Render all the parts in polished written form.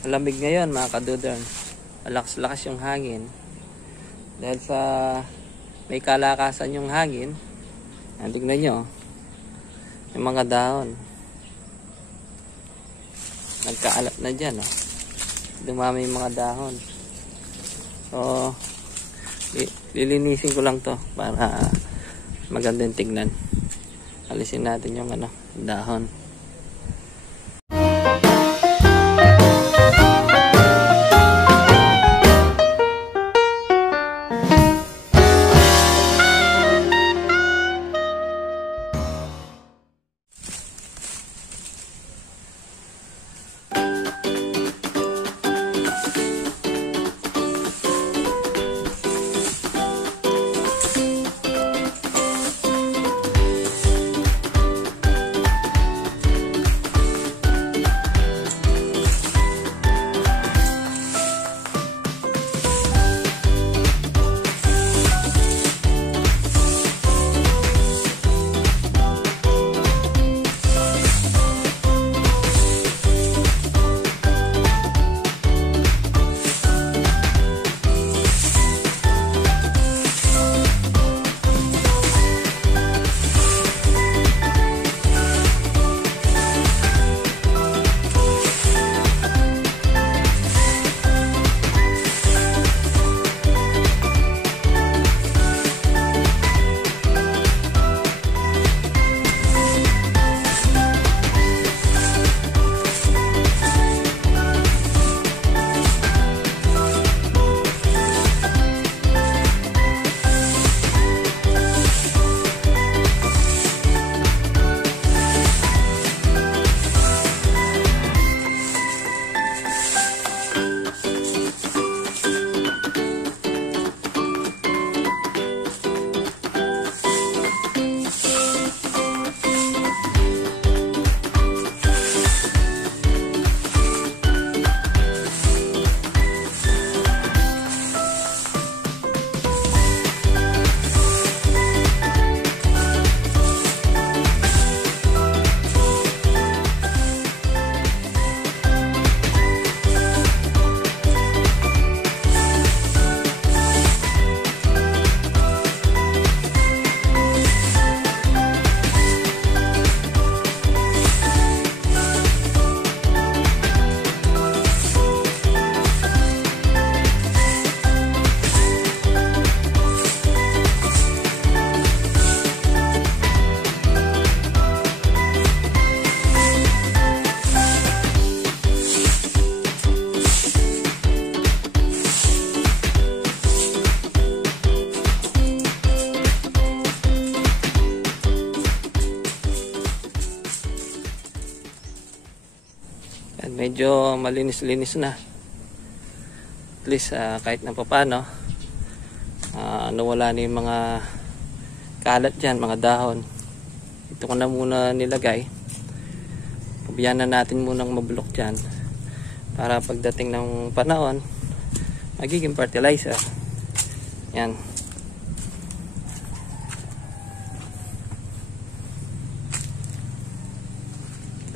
Malamig ngayon mga kadudern. Malakas-lakas yung hangin. Dahil sa may kalakasan yung hangin. Tignan nyo. Yung mga dahon. Nagkaalat na dyan. Oh. Dumami yung mga dahon. So, lilinisin ko lang to para magandang tignan. Alisin natin yung dahon. Medyo malinis-linis na. At least kahit na paano nawala na yung mga kalat dyan, mga dahon. Ito ko na muna nilagay. Pabayaan na natin munang mabulok dyan para pagdating ng panahon magiging fertilizer. Yan.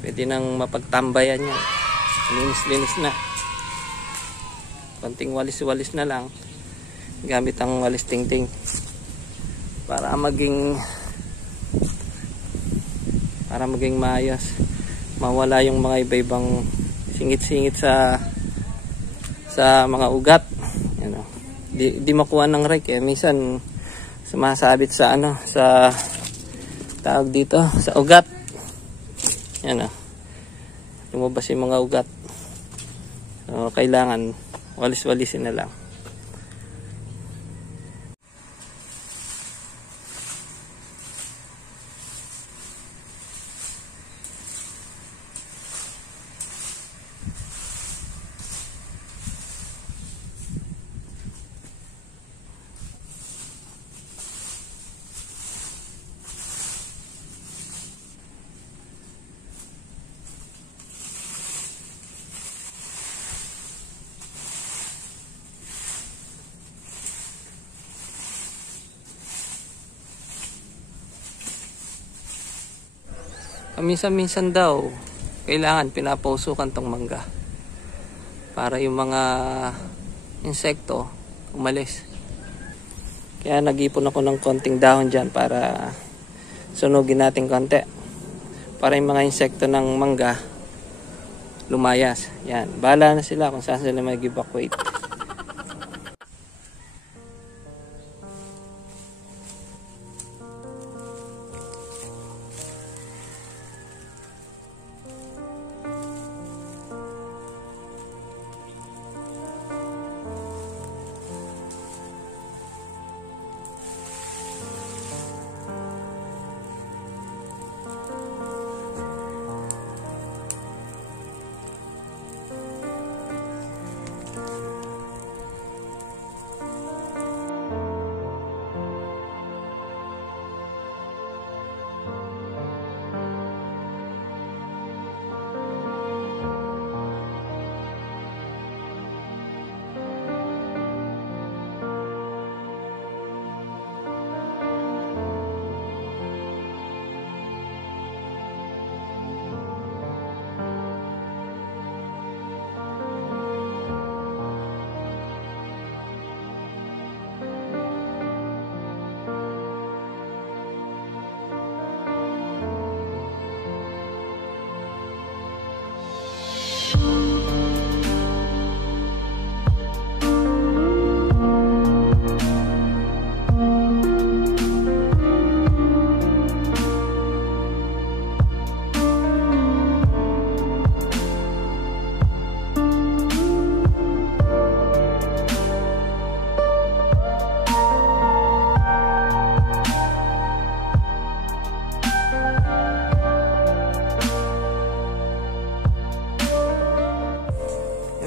Pwede nang mapagtambayan yan. Linis-linis na. Konting walis-walis na lang. Gamit ang walis ting-ting. Para maging maayos. Mawala yung mga iba-ibang singit-singit sa mga ugat. Yan o. Di makuha ng rake. Minsan sumasabit sa sa tawag dito, sa ugat. Yan o. Lumabas yung mga ugat. So, kailangan walis-walisin na lang. Minsan-minsan daw kailangan pinapausukan tong mangga para yung mga insekto umalis. Kaya nag-ipon ako ng konting dahon dyan para sunugin natin konti. Para yung mga insekto ng mangga lumayas. Yan. Bahala na sila kung saan sila mag-evacuate.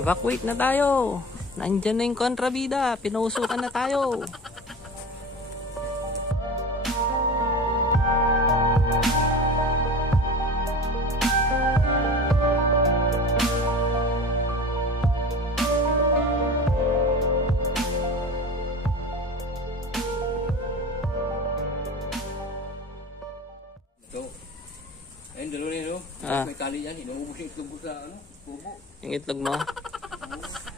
Evacuate na tayo. Nandyan na yung kontrabida. Pinusukan na tayo. So, ayun, dalawa rin, no? May tali yan. Inuubos yung itlog ko sa, kubo. Yung itlog mo.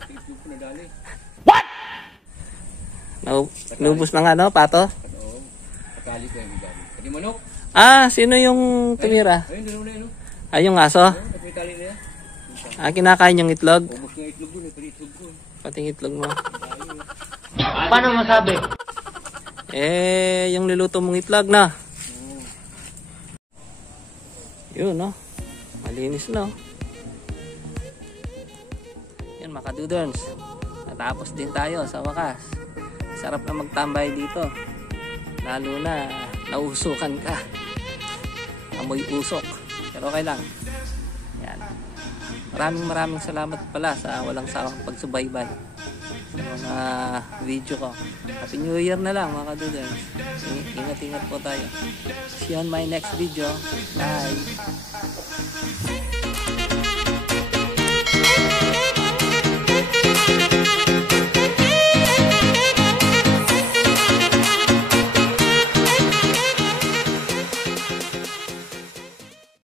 Itlog ko nadali. What? Nubos na nga, no, Pato? Oo. Patali ko yung dali. Pati manok. Sino yung tumira? Ayun, dalawa rin, no? Yung aso? May tali na yan. Kinakain yung itlog? Ubos yung itlog ko, pati itlog ko. Pati yung itlog mo. Paano masabi? Yung niluto mong itlog na. Yun, no? Malinis, no? Yan, mga kadudons. Natapos din tayo sa wakas. Sarap na magtambay dito. Lalo na nausukan ka. Amoy usok. Pero okay lang. Yan. Maraming salamat pala sa walang sawang pagsubaybay sa mga video ko. Happy New Year na lang, mga kadudons. Ingat po tayo. See you on my next video. Bye!